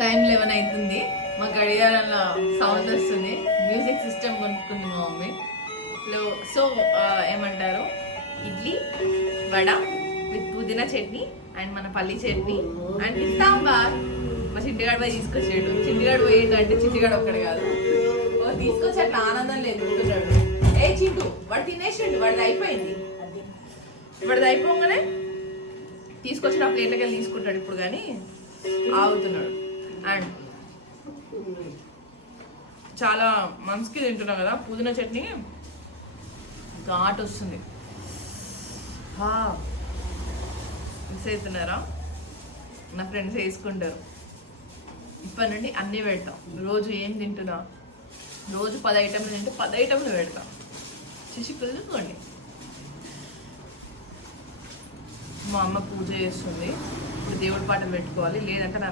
Time 11 అవుతుంది. మా గడియారంలో సౌండ్ వస్తుంది. మ్యూజిక్ సిస్టమ్ కొనుక్కుంది మా మమ్మీ. సో ఏమంటారు, ఇడ్లీ వడ విత్ పుదీనా చట్నీ అండ్ మన పల్లి చట్నీ అండ్ సాంబార్. మా చింటిగాడు పోయి తీసుకొచ్చాడు. చింటిగాడు పోయేటంటే చింటిగాడు ఒక్కడు కాదు, తీసుకొచ్చి అట్లా ఆనందం లేదు. ఏ చింటూ వాడు తినేసిండు, వాడిది అయిపోయింది. వాడిది అయిపోగానే తీసుకొచ్చిన ప్లేట్లకి వెళ్ళి తీసుకుంటాడు ఇప్పుడు, కానీ ఆగుతున్నాడు. అండ్ చాలా మనసుకి తింటున్నాం కదా, పుదీనా చట్నీ ఘాట్ వస్తుంది. మిస్ అవుతున్నారా? నా ఫ్రెండ్స్ వేసుకుంటారు. ఇప్పటి నుండి అన్నీ పెడతాం. రోజు ఏం తింటున్నా, రోజు 10 ఐటెంలు తింటే 10 ఐటెంలు పెడతాం. చూసి కుదురుకోండి. మా అమ్మ పూజ చేస్తుంది. ఇప్పుడు దేవుడి పాటలు పెట్టుకోవాలి, లేదంటే